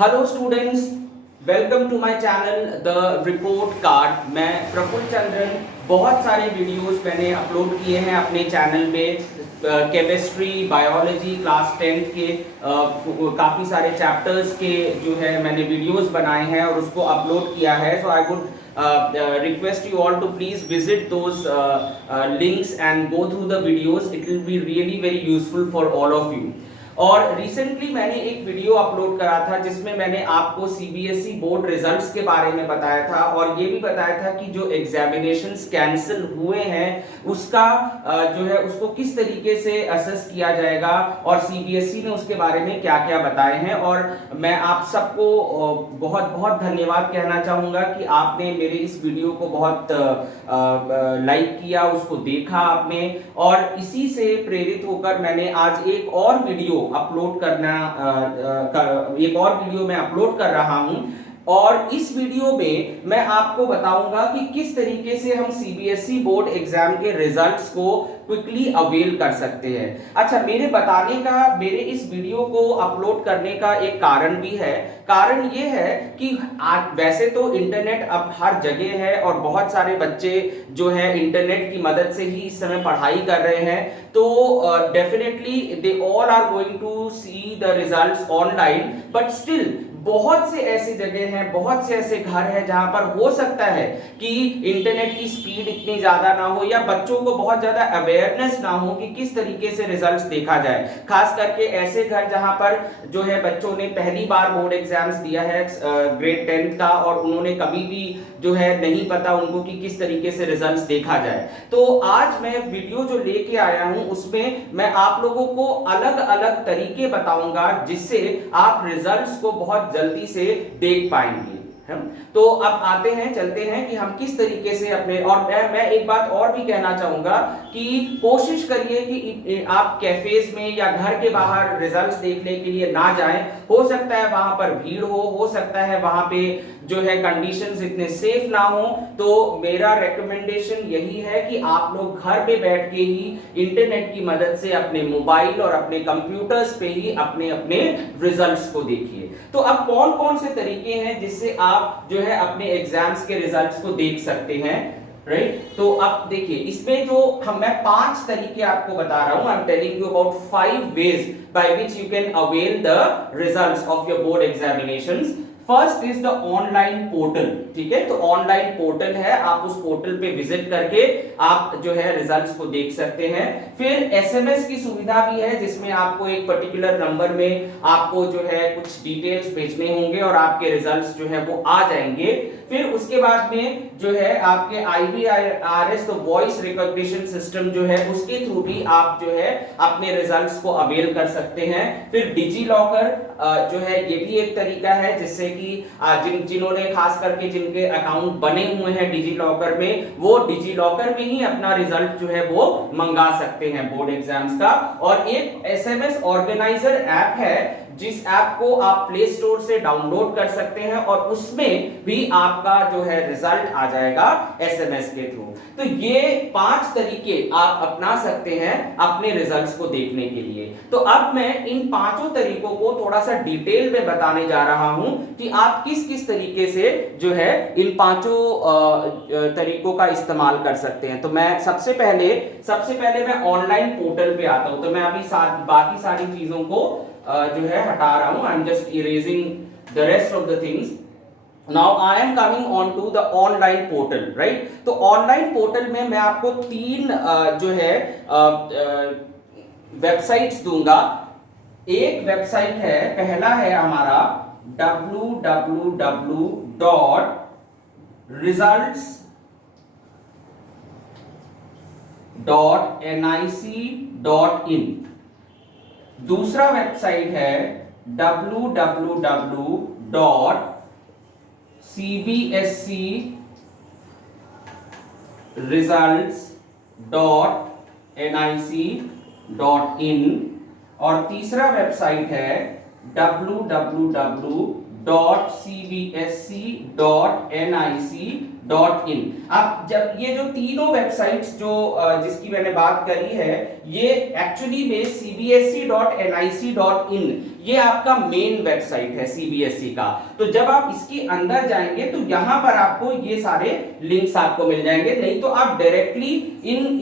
Hello students, welcome to my channel the report card. मैं प्रफुल्ल चंद्रन। बहुत सारे वीडियोस मैंने अपलोड किए हैं अपने चैनल पे। केमिस्ट्री, बायोलॉजी, क्लास 10 के काफ़ी सारे चैप्टर्स के जो है मैंने वीडियोस बनाए हैं और उसको अपलोड किया है। So I would request you all to please visit those links and go through the videos. It will be really very useful for all of you. और रिसेंटली मैंने एक वीडियो अपलोड करा था जिसमें मैंने आपको सीबीएसई बोर्ड रिजल्ट्स के बारे में बताया था और ये भी बताया था कि जो एग्जामिनेशंस कैंसिल हुए हैं उसका जो है उसको किस तरीके से असेस किया जाएगा और सीबीएसई ने उसके बारे में क्या क्या बताए हैं। और मैं आप सबको बहुत बहुत धन्यवाद कहना चाहूँगा कि आपने मेरे इस वीडियो को बहुत लाइक किया, उसको देखा आपने, और इसी से प्रेरित होकर मैंने आज एक और वीडियो मैं अपलोड कर रहा हूं। और इस वीडियो में मैं आपको बताऊंगा कि किस तरीके से हम सीबीएसई बोर्ड एग्जाम के रिजल्ट्स को क्विकली अवेल कर सकते हैं। अच्छा, मेरे इस वीडियो को अपलोड करने का एक कारण भी है। कारण ये है कि वैसे तो इंटरनेट अब हर जगह है और बहुत सारे बच्चे जो है इंटरनेट की मदद से ही इस समय पढ़ाई कर रहे हैं, तो definitely they all are going to see the results online. But still बहुत से ऐसी जगह हैं, बहुत से ऐसे घर हैं जहां पर हो सकता है कि इंटरनेट की स्पीड इतनी ज्यादा ना हो या बच्चों को बहुत ज्यादा अवेयरनेस ना हो कि किस तरीके से रिजल्ट्स देखा जाए। खास करके ऐसे घर जहां पर जो है बच्चों ने पहली बार बोर्ड एग्जाम्स दिया है ग्रेड 10 का और उन्होंने कभी भी जो है नहीं पता उनको कि किस तरीके से रिजल्ट्स देखा जाए। तो आज मैं वीडियो जो लेके आया हूं उसमें मैं आप लोगों को अलग अलग तरीके बताऊंगा जिससे आप रिजल्ट्स को बहुत जल्दी से देख पाएंगे। तो अब आते हैं, चलते हैं कि हम किस तरीके से अपने, और मैं एक बात और भी कहना चाहूंगा कि कोशिश करिए कि आप कैफेज में या घर के बाहर रिजल्ट्स देखने के लिए ना जाएं। हो सकता है वहां पर भीड़ हो सकता है वहां पे जो है कंडीशंस इतने सेफ ना हो। तो मेरा रेकमेंडेशन यही है कि आप लोग घर पे बैठ के ही इंटरनेट की मदद से अपने मोबाइल और अपने कंप्यूटर्स पे ही अपने अपने रिजल्ट्स को देखिए। तो अब कौन कौन से तरीके हैं जिससे आप जो है अपने एग्जाम्स के रिजल्ट्स को देख सकते हैं, राइट? तो अब देखिए, इसमें जो मैं 5 तरीके आपको बता रहा हूं। I am telling you about 5 veg by which you can avail the results of your board examinations. First is the online portal. ठीक है, तो ऑनलाइन पोर्टल है, आप उस पोर्टल पे विजिट करके आप जो है रिजल्ट्स को देख सकते हैं। फिर एसएमएस की सुविधा भी है जिसमें आपको एक पर्टिकुलर नंबर में आपको जो है कुछ डिटेल्स भेजने होंगे और आपके रिजल्ट्स जो है वो आ जाएंगे। फिर उसके बाद में जो है आपके IVRS, तो वॉइस रिकॉग्निशन सिस्टम जो है उसके थ्रू भी आप जो है अपने रिजल्ट्स को अवेल कर सकते हैं। फिर डिजी लॉकर जो है ये भी एक तरीका है जिससे कि जिन्होंने खास करके जिनके अकाउंट बने हुए हैं डिजी लॉकर में, वो डिजी लॉकर में ही अपना रिजल्ट जो है वो मंगा सकते हैं बोर्ड एग्जाम्स का। और एक एसएमएस ऑर्गेनाइजर ऐप है जिस ऐप को आप प्ले स्टोर से डाउनलोड कर सकते हैं और उसमें भी आपका जो है रिजल्ट आ जाएगा एसएमएस के थ्रू। तो ये 5 तरीके आप अपना सकते हैं अपने रिजल्ट्स को देखने के लिए। तो अब मैं इन 5 तरीकों को थोड़ा सा डिटेल में बताने जा रहा हूं कि आप किस किस तरीके से जो है इन 5 तरीकों का इस्तेमाल कर सकते हैं। तो मैं सबसे पहले मैं ऑनलाइन पोर्टल पे आता हूं। तो मैं अभी बाकी सारी चीजों को जो है हटा रहा हूं। I am just erasing the rest of the things. Now I am coming on to the online portal, right? तो ऑनलाइन पोर्टल में मैं आपको 3 जो है वेबसाइट्स दूंगा। एक वेबसाइट है, पहला है हमारा www.results.nic.in। दूसरा वेबसाइट है www.cbscresults.nic.in। और तीसरा वेबसाइट है www.cbsc.nic.in। Dot in. अब जब ये जो तीनों वेबसाइट्स जो जिसकी मैंने बात करी है, ये एक्चुअली में cbse.nic.in ये आपका मेन वेबसाइट है सीबीएसई का। तो जब आप इसके अंदर जाएंगे तो यहां पर आपको ये सारे लिंक्स आपको मिल जाएंगे, नहीं तो आप डायरेक्टली इन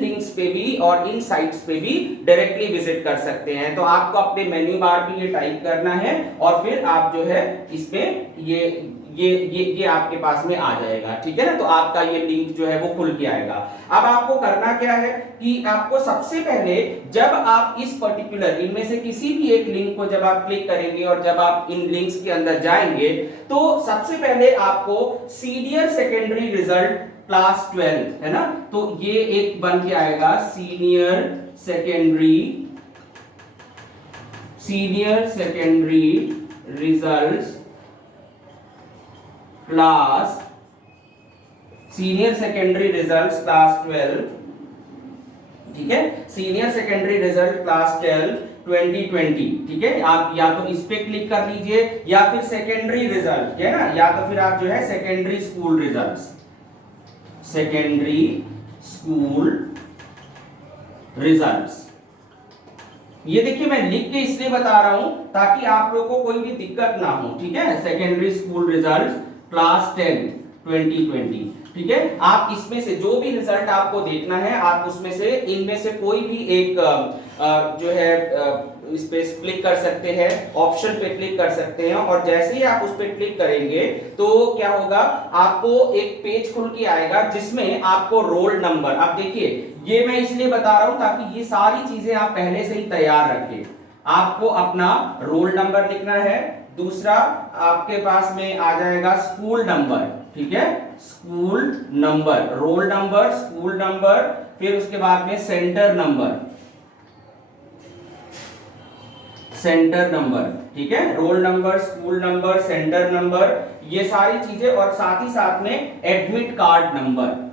लिंक्स पे भी और इन साइट्स पे भी डायरेक्टली विजिट कर सकते हैं। तो आपको अपने मेन्यू बार पे ये टाइप करना है और फिर आप जो है इसमें ये आपके पास में आ जाएगा, ठीक है ना। तो आपका ये लिंक जो है वो खुल के आएगा। अब आपको करना क्या है कि आपको सबसे पहले जब आप इस पर्टिकुलर इनमें से किसी भी एक लिंक को जब आप क्लिक करेंगे और जब आप इन लिंक्स के अंदर जाएंगे तो सबसे पहले आपको सीनियर सेकेंडरी रिजल्ट क्लास 12 है ना, तो ये एक बन के आएगा senior secondary results class senior secondary results class 12, ठीक है, सीनियर सेकेंडरी रिजल्ट क्लास 12 2020, ठीक है। आप या तो इस पे क्लिक कर लीजिए या फिर सेकेंडरी रिजल्ट है ना, या तो फिर आप जो है सेकेंडरी स्कूल रिजल्ट्स। ये देखिए मैं लिख के इसलिए बता रहा हूं ताकि आप लोगों को कोई भी दिक्कत ना हो, ठीक है। सेकेंडरी स्कूल रिजल्ट क्लास 10 2020, ठीक है। आप इसमें से जो भी रिजल्ट आपको देखना है आप उसमें से इनमें से कोई भी एक जो है इस पे क्लिक कर सकते हैं, ऑप्शन पे क्लिक कर सकते हैं और जैसे ही आप उस पे क्लिक करेंगे तो क्या होगा, आपको एक पेज खुल के आएगा जिसमें आपको रोल नंबर, अब देखिए ये मैं इसलिए बता रहा हूं ताकि ये सारी चीजें आप पहले से ही तैयार रखें। आपको अपना रोल नंबर लिखना है, दूसरा आपके पास में आ जाएगा स्कूल नंबर, ठीक है, school number, roll number, school number, फिर उसके बाद में सेंटर नंबर, ठीक है, roll number, school number, centre number, ये सारी चीजें और साथ ही साथ में एडमिट कार्ड नंबर,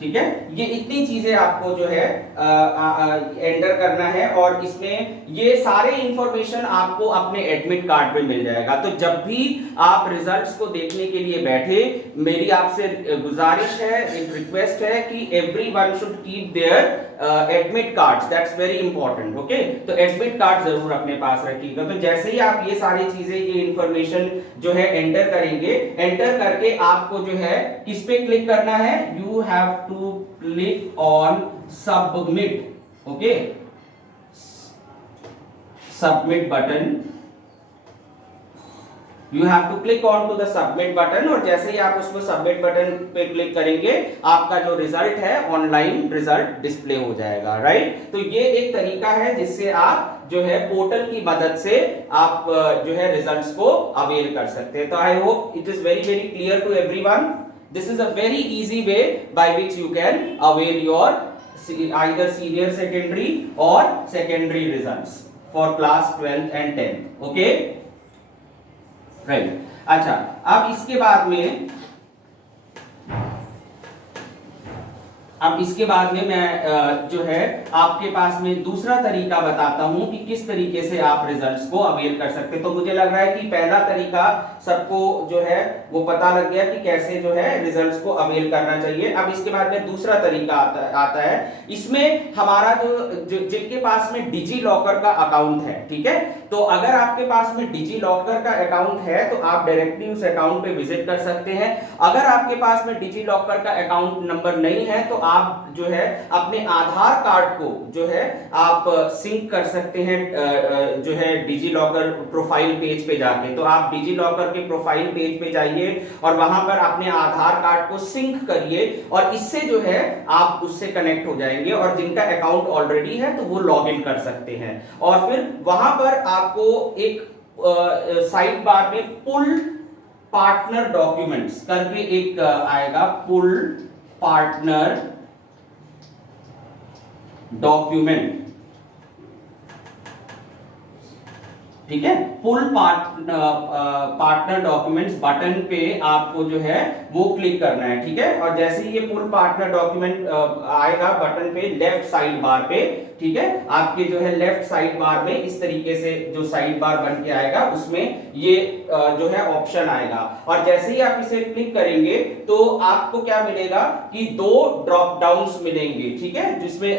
ठीक है। ये इतनी चीजें आपको जो है एंटर करना है और इसमें ये सारे इंफॉर्मेशन आपको अपने एडमिट कार्ड पे मिल जाएगा। तो जब भी आप रिजल्ट्स को देखने के लिए बैठे, मेरी आपसे गुजारिश है, एक रिक्वेस्ट है कि everyone should keep their admit cards, that's very important, okay. तो एडमिट कार्ड जरूर अपने पास रखिएगा। तो जैसे ही आप ये सारी चीजें, ये इंफॉर्मेशन जो है एंटर करेंगे, एंटर करके आपको जो है किस पे क्लिक करना है, you have to click on submit, okay, submit button, you have to click on to the submit button और जैसे ही आप उसको सबमिट बटन पे क्लिक करेंगे आपका जो रिजल्ट है ऑनलाइन रिजल्ट डिस्प्ले हो जाएगा, राइट। तो ये एक तरीका है जिससे आप जो है पोर्टल की मदद से आप जो है रिजल्ट्स को अवेल कर सकते हैं। तो I hope it is very very clear to everyone. This is a very easy way by which you can avail your either senior secondary or secondary results for class 12th and 10th, okay, right। अच्छा, अब इसके बाद में मैं जो है आपके पास में दूसरा तरीका बताता हूं कि किस तरीके से आप रिजल्ट्स को अवेल कर सकते हैं। तो मुझे लग रहा है कि पहला तरीका सबको जो है वो पता लग गया कि कैसे जो है रिजल्ट्स को अवेल करना चाहिए। अब इसके बाद में दूसरा तरीका आता है। इसमें हमारा जो जिनके पास में डिजी लॉकर का अकाउंट है, ठीक है, तो अगर आपके पास में डिजी लॉकर का अकाउंट है तो आप डायरेक्टली उस अकाउंट पे विजिट कर सकते हैं। अगर आपके पास में डिजी लॉकर का अकाउंट नंबर नहीं है तो आप जो है अपने आधार कार्ड को जो है आप सिंक कर सकते हैं जो है डिजी लॉकर प्रोफाइल पेज पे जाके। तो आप डिजी लॉकर के प्रोफाइल पेज पे जाइए और वहां पर अपने आधार कार्ड को सिंक करिए और इससे जो है आप उससे कनेक्ट हो जाएंगे और जिनका अकाउंट ऑलरेडी है तो वो लॉग इन कर सकते हैं। और फिर वहां पर आपको एक साइड बार में पुल पार्टनर डॉक्यूमेंट्स करके एक आएगा, पुल पार्टनर डॉक्यूमेंट, ठीक है। पुल पार्टनर डॉक्यूमेंट्स बटन पे आपको जो है वो क्लिक करना है, ठीक है। और जैसे ही ये पुल पार्टनर डॉक्यूमेंट आएगा बटन पे लेफ्ट साइड बार पे, ठीक है, आपके जो है लेफ्ट साइड बार में इस तरीके से जो साइड बार बन के आएगा उसमें ये जो है ऑप्शन आएगा। और जैसे ही आप इसे क्लिक करेंगे तो आपको क्या मिलेगा कि दो ड्रॉप डाउन्स मिलेंगे, ठीक है,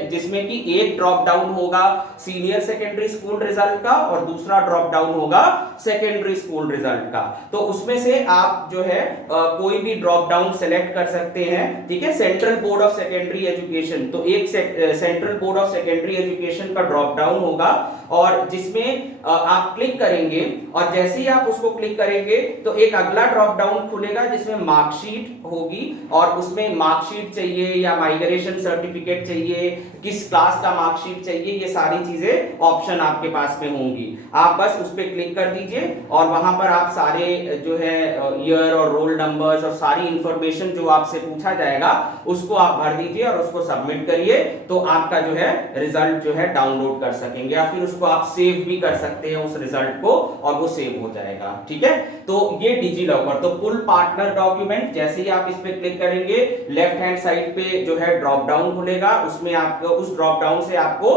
जिसमें कि एक ड्रॉप डाउन होगा सीनियर सेकेंडरी स्कूल रिजल्ट का और दूसरा ड्रॉप डाउन होगा सेकेंडरी स्कूल रिजल्ट का। तो उसमें से आप जो है कोई भी ड्रॉप डाउन सेलेक्ट कर सकते हैं, ठीक है। Central board of secondary education, तो एक central board of secondary education का ड्रॉप डाउन होगा और जिसमें आप क्लिक करेंगे और जैसे ही आप उसको क्लिक करेंगे तो एक अगला ड्रॉप डाउन खुलेगा जिसमें मार्कशीट होगी और उसमें मार्कशीट चाहिए या माइग्रेशन सर्टिफिकेट चाहिए, किस क्लास का मार्कशीट चाहिए, ये सारी चीजें ऑप्शन आपके पास में होंगी। आप बस उस पर क्लिक कर दीजिए और वहां पर आप सारे जो है ईयर और रोल नंबर्स और सारी इंफॉर्मेशन जो आपसे पूछा जाएगा उसको आप भर दीजिए और उसको सबमिट करिए, तो आपका जो है रिजल्ट जो है डाउनलोड कर सकेंगे या फिर उसको आप सेव भी कर सकते हैं उस रिजल्ट को और वो सेव हो जाएगा, ठीक है। तो ये डिजी लॉकर, तो पुल पार्टनर डॉक्यूमेंट, जैसे ही आप इस पे क्लिक करेंगे लेफ्ट हैंड साइड पे जो है ड्रॉप डाउन खुलेगा, उसमें आपको उस ड्रॉप डाउन से आपको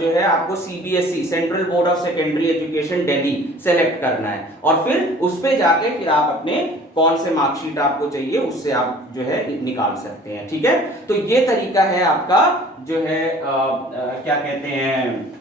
जो है आपको CBSE central board of secondary education Delhi select करना है और फिर उस पे जाके फिर आप अपने कौन से मार्कशीट आपको चाहिए उससे आप जो है निकाल सकते हैं, ठीक है। तो ये तरीका है आपका जो है क्या कहते हैं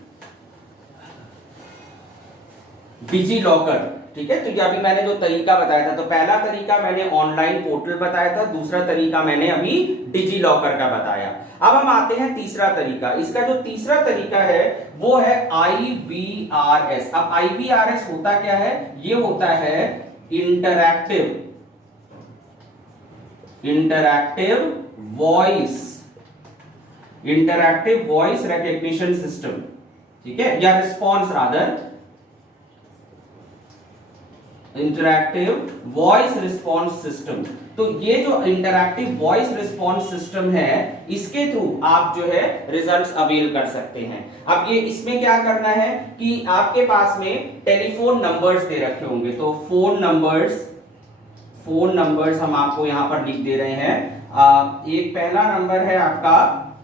डिजी लॉकर, ठीक है। तो ये अभी मैंने जो तरीका बताया था, तो पहला तरीका मैंने ऑनलाइन पोर्टल बताया था, दूसरा तरीका मैंने अभी डिजी लॉकर का बताया। अब हम आते हैं तीसरा तरीका। इसका जो तीसरा तरीका है वो है IVRS। अब IVRS होता क्या है? ये होता है इंटरैक्टिव वॉइस रिकग्निशन सिस्टम, ठीक है, या response rather, interactive voice response system. तो ये जो इंटरैक्टिव वॉइस रिस्पॉन्स सिस्टम है इसके थ्रू आप जो है रिजल्ट्स अवेल कर सकते हैं। अब ये इसमें क्या करना है कि आपके पास में टेलीफोन नंबर्स दे रखे होंगे, तो फोन नंबर्स हम आपको यहां पर लिख दे रहे हैं। एक पहला नंबर है आपका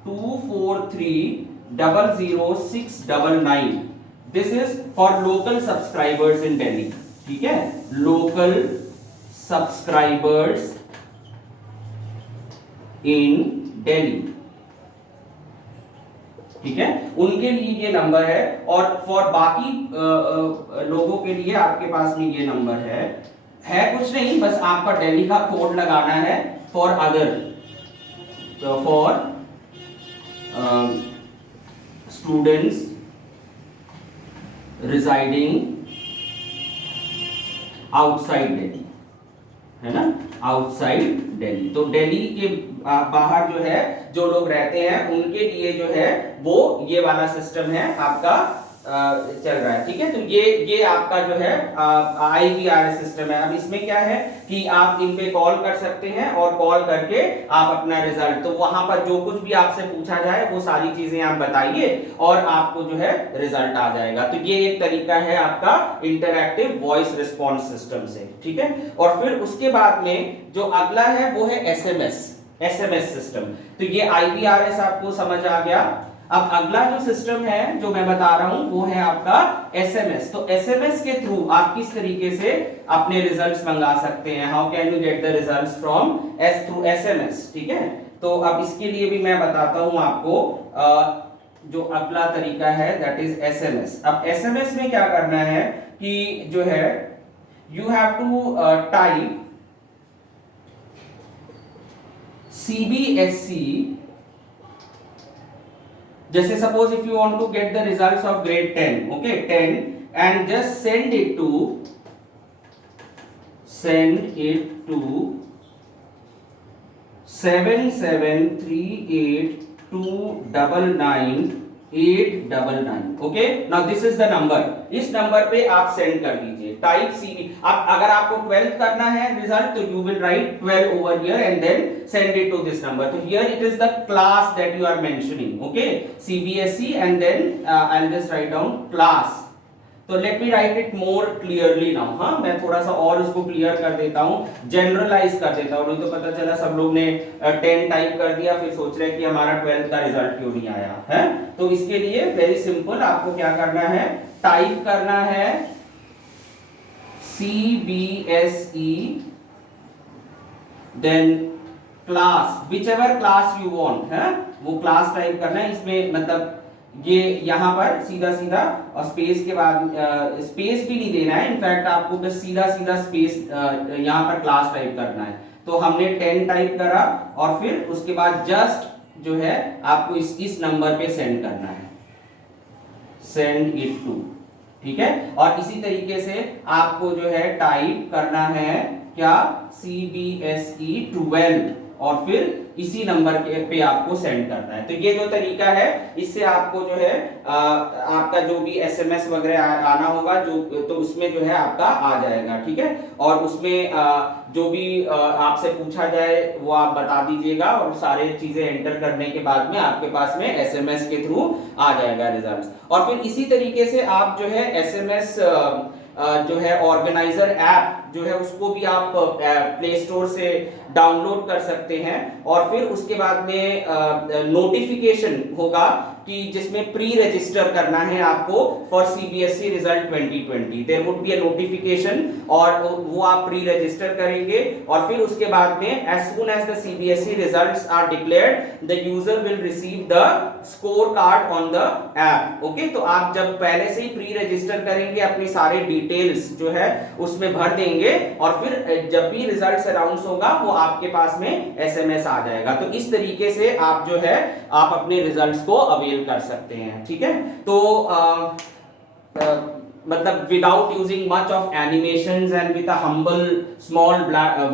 243000699। This is for local subscribers in Delhi, ठीक है, लोकल सब्सक्राइबर्स इन दिल्ली, ठीक है, उनके लिए ये नंबर है। और फॉर बाकी लोगों के लिए आपके पास में ये नंबर है कुछ नहीं, बस आपका दिल्ली का कोड लगाना है। For other, for students residing outside Delhi, है ना, आउटसाइड दिल्ली। तो दिल्ली के बाहर जो है जो लोग रहते हैं उनके लिए जो है वो ये वाला सिस्टम है आपका चल रहा है, ठीक है। तो ये आपका जो है IVRS सिस्टम है। अब इसमें क्या है कि आप इन पे कॉल कर सकते हैं और कॉल करके आप अपना रिजल्ट, तो वहां पर जो कुछ भी आपसे पूछा जाए वो सारी चीजें आप बताइए और आपको जो है रिजल्ट आ जाएगा। तो ये एक तरीका है आपका इंटरैक्टिव वॉइस रिस्पॉन्स सिस्टम से, ठीक है। और फिर उसके बाद में जो अगला है वो है SMS सिस्टम। तो ये IVRS आपको समझ आ गया। अब अगला जो सिस्टम है जो मैं बता रहा हूं वो है आपका SMS। तो SMS के थ्रू आप किस तरीके से अपने रिजल्ट्स मंगा सकते हैं, how can you get the results from through SMS, ठीक है। तो अब इसके लिए भी मैं बताता हूं आपको जो अगला तरीका है दैट इज SMS। अब SMS में क्या करना है कि जो है you have to type CBSE, जैसे suppose if you want to get the results of grade 10, okay 10, and just send it to 7738299899, okay. Now this is the number, इस नंबर पे आप सेंड कर दीजिए टाइप CV। अब अगर आपको 12th करना है रिजल्ट तो you will write 12 over here and then send it to this number. So here it is the class that you are mentioning, okay, CBSE, and then I'll just write down class तो let me right it more clearly now. हाँ, मैं थोड़ा सा और उसको clear कर देता हूँ, जनरलाइज कर देता हूँ, नहीं तो पता चला सब लोग ने 10 टाइप कर दिया फिर सोच रहे हैं कि हमारा 12th का रिजल्ट क्यों नहीं आया है। तो इसके लिए वेरी सिंपल, आपको क्या करना है, टाइप करना है CBSE then class, whichever class you want है, वो क्लास टाइप करना है। इसमें मतलब ये यहाँ पर सीधा सीधा और स्पेस के बाद स्पेस भी नहीं देना है, इनफैक्ट आपको बस सीधा सीधा स्पेस यहाँ पर क्लास टाइप करना है। तो हमने 10 टाइप करा और फिर उसके बाद जस्ट जो है आपको इस नंबर पे सेंड करना है, सेंड इट टू, ठीक है। और इसी तरीके से आपको जो है टाइप करना है क्या, CBSE 12 और फिर इसी नंबर पे आपको सेंड करना है। तो ये जो तरीका है, इससे आपको जो है आपका जो भी SMS वगैरह आना होगा जो, तो उसमें जो है आपका आ जाएगा, ठीक है। और उसमें जो भी आपसे पूछा जाए वो आप बता दीजिएगा और सारे चीजें एंटर करने के बाद में आपके पास में SMS के थ्रू आ जाएगा रिजल्ट्स। और फिर इसी तरीके से आप जो है SMS जो है ऑर्गेनाइजर ऐप जो है उसको भी आप प्ले स्टोर से डाउनलोड कर सकते हैं। और फिर उसके बाद में नोटिफिकेशन होगा कि जिसमें प्री रजिस्टर करना है आपको for CBSE result 2020, there would be a notification और वो आप प्री रजिस्टर करेंगे। और फिर उसके बाद में as soon as the CBSE results are declared the user will receive the score card on the app. Okay, तो आप जब पहले से ही प्री रजिस्टर करेंगे, अपनी सारे डिटेल्स जो है उसमें भर देंगे और फिर जब भी रिजल्ट अनाउंस होगा वो आपके पास में SMS आ जाएगा। तो इस तरीके से आप जो है आप अपने रिजल्ट्स को अवेल कर सकते हैं, ठीक है। तो मतलब without using much of animations and with a humble small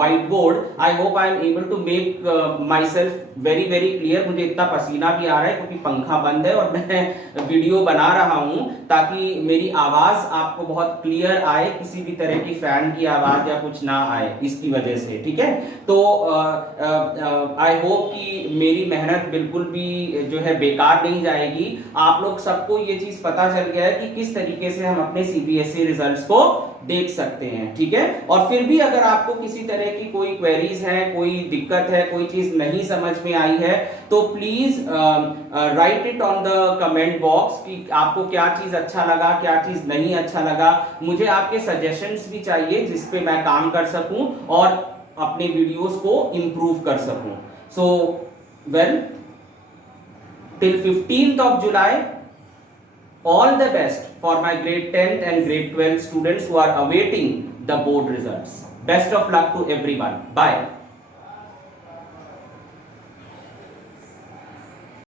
whiteboard, I hope I am able to make myself very very clear। मुझे इतना पसीना भी आ रहा है क्योंकि पंखा बंद है और मैं वीडियो बना रहा हूं ताकि मेरी आवाज आपको बहुत क्लियर आए, किसी भी तरह की फैन की आवाज या कुछ ना आए इसकी वजह से, ठीक है। तो आई होप कि मेरी मेहनत बिल्कुल भी जो है बेकार नहीं जाएगी। आप लोग सबको ये चीज पता चल गया है कि किस तरीके से हम अपने CBSE रिजल्ट्स को देख सकते हैं, ठीक है। और फिर भी अगर आपको किसी तरह की कोई क्वेरीज है, कोई दिक्कत है, कोई चीज नहीं समझ में आई है तो please right it on the comment box कि आपको क्या चीज अच्छा लगा, क्या चीज नहीं अच्छा लगा। मुझे आपके सजेशंस भी चाहिए जिस पे मैं काम कर सकूं और अपने वीडियोस को इंप्रूव कर सकूं। So well, till 15th of July, all the best for my grade 10th and grade 12 students who are awaiting the board results. Best of luck to everyone. Bye.